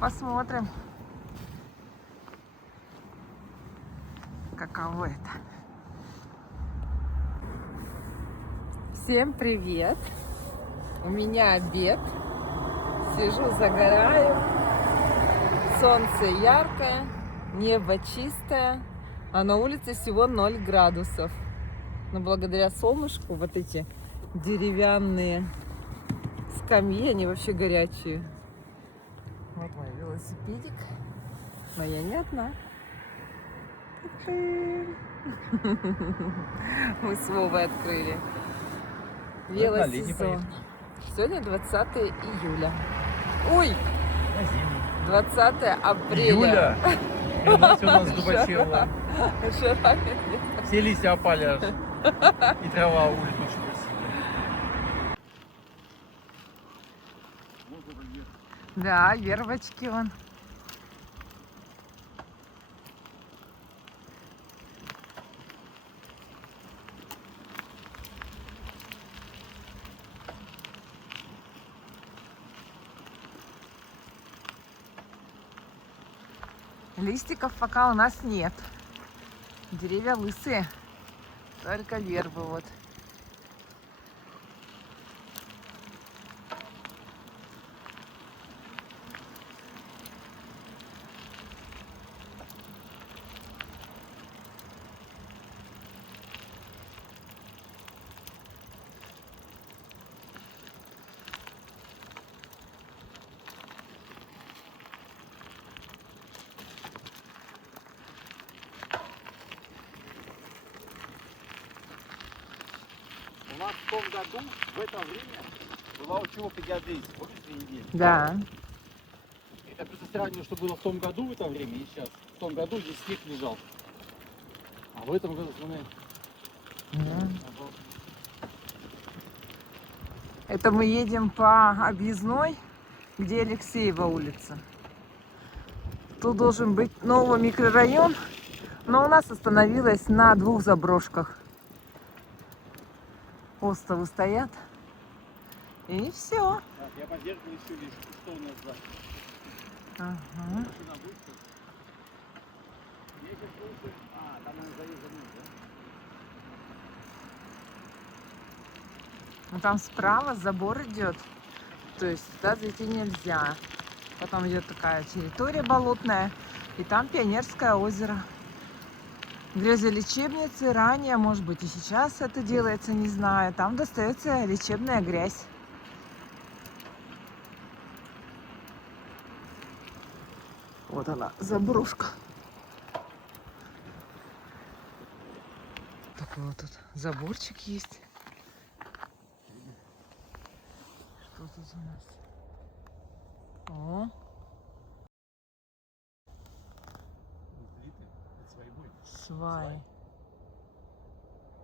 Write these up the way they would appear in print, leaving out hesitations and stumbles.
посмотрим, каково это. Всем привет! У меня обед. Сижу, загораю. Солнце яркое, небо чистое, а на улице всего 0 градусов. Но благодаря солнышку вот эти деревянные скамьи, они вообще горячие. Вот мой велосипедик. Но я не одна. Мы с Вовой открыли велосезон. Сегодня 20 июля. Ой! 20 апреля. Июля? У нас дубочело. Жара. Все листья опали аж. И трава улица очень красивая. Да, вербочки вон. Листиков пока у нас нет. Деревья лысые, только вербы вот. У нас в том году, в это время, была учеба геодезии. Помните, 2 недели? Да. Я просто сравниваю, что было в том году в это время и сейчас. В том году здесь снег лежал. А в этом году, смотри. Это мы едем по объездной, где Алексеева улица. Тут должен быть новый микрорайон, но у нас остановилась на 2 заброшках. Остовы стоят. И все. Так, я по зеркалу еще вижу, что у нас за. Ага. Машина будет. Я сейчас слушаю. А, там она заезжена, да? Ну, там справа забор идет. То есть туда зайти нельзя. Потом идет такая территория болотная. И там Пионерское озеро. Грязелечебницы ранее, может быть, и сейчас это делается, не знаю. Там достается лечебная грязь. Вот она, заброшка. Такой вот тут заборчик есть. Что тут у нас? О, свай.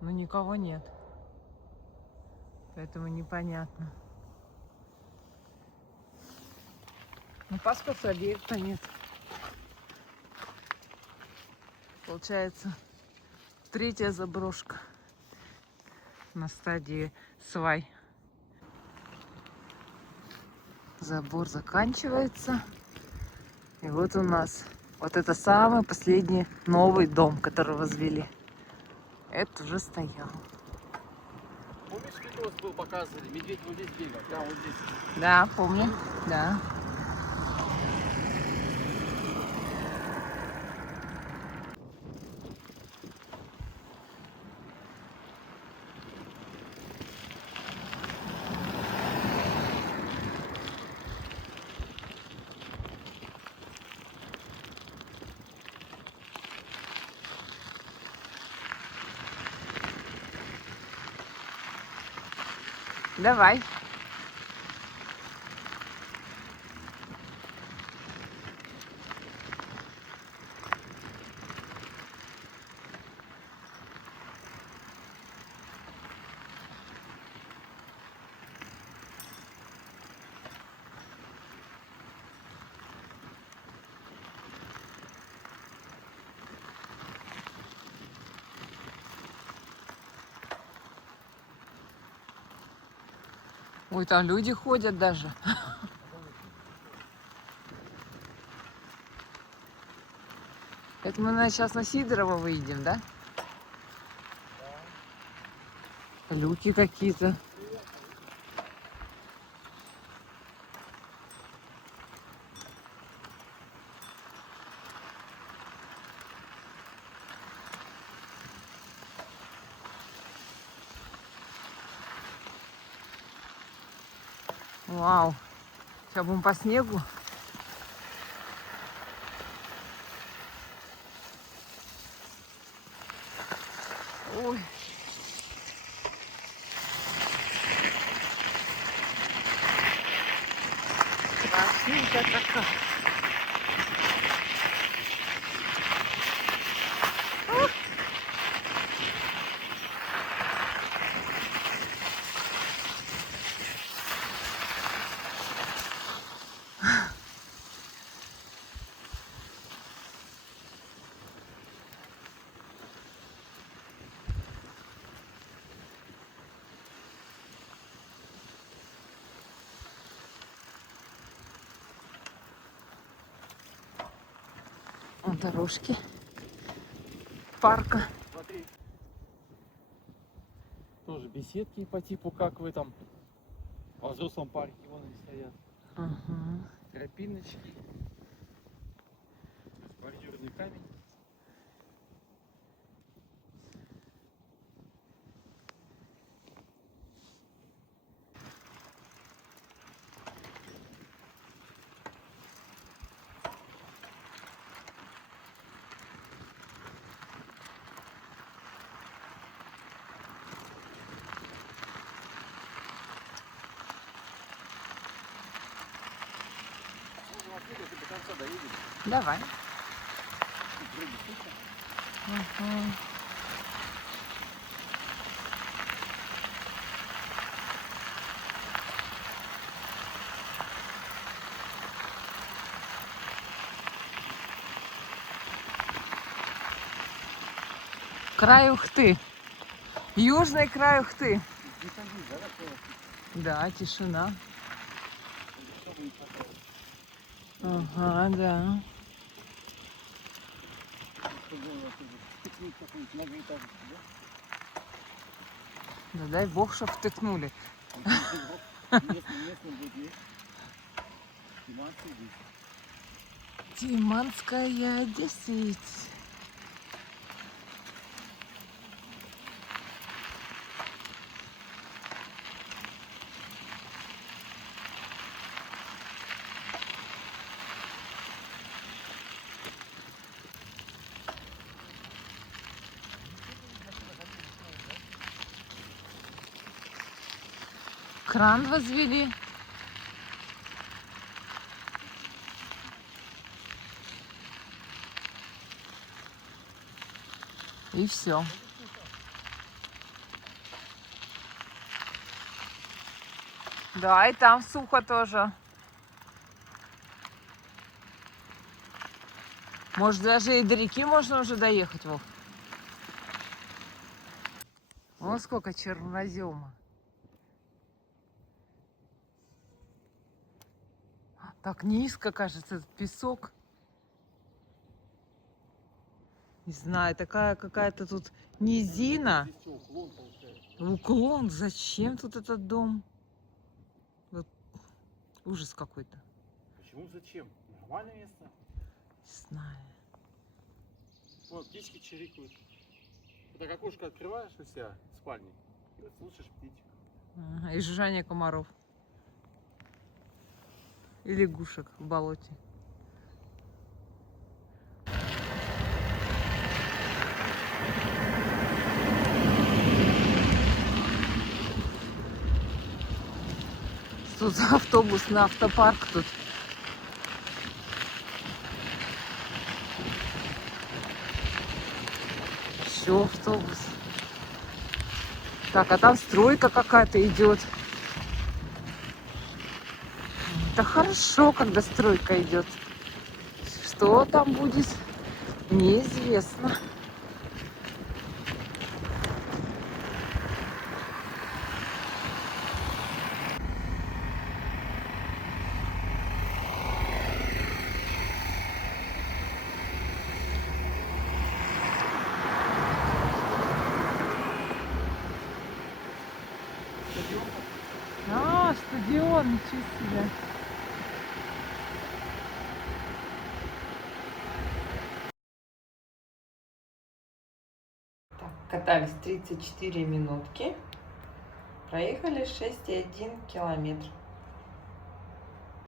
Но никого нет. Поэтому непонятно. Ну, паспорта объекта нет. Получается, 3-я заброшка на стадии свай. Забор заканчивается. И вот у нас вот это самый последний новый дом, который возвели. Это уже стоял. Помнишь, видос был показывали? Медведь вот здесь бегал. Да, вот здесь. Да, помню. Да. Давай. Ой, там люди ходят даже. Это мы сейчас на Сидорова выйдем, да? Люки какие-то. Вау. Сейчас будем по снегу. Ой. Страшненько как. Вон дорожки парка. Смотри. Тоже беседки по типу, как в этом во взрослом парке вон они стоят. Ага. Тропиночки. Бордюрный камень. До конца доедем. Давай. Ага. Край Ухты. Южный край Ухты. Да, тишина. Ага, да. Да дай бог, чтоб втыкнули. Тиманская 10. Кран возвели. И все. Да, и там сухо тоже. Может, даже и до реки можно уже доехать, Вов. Вон сколько чернозема. Так низко, кажется, этот песок. Не знаю, такая какая-то тут низина. Здесь что, уклон получается? Уклон. Зачем тут этот дом? Вот ужас какой-то. Почему зачем? Нормальное место. Не знаю. Вот птички чирикают. Вот так окошко открываешь у себя в спальне и вот слушаешь птичек. Ага, и жужжание комаров. И лягушек в болоте. Тут автобус на автопарк тут. Еще автобус. Так, а там стройка какая-то идет. Это хорошо, когда стройка идет. Что там будет, неизвестно. Стадион, ничего себе. Так, катались 34 минутки. Проехали 6,1 километр.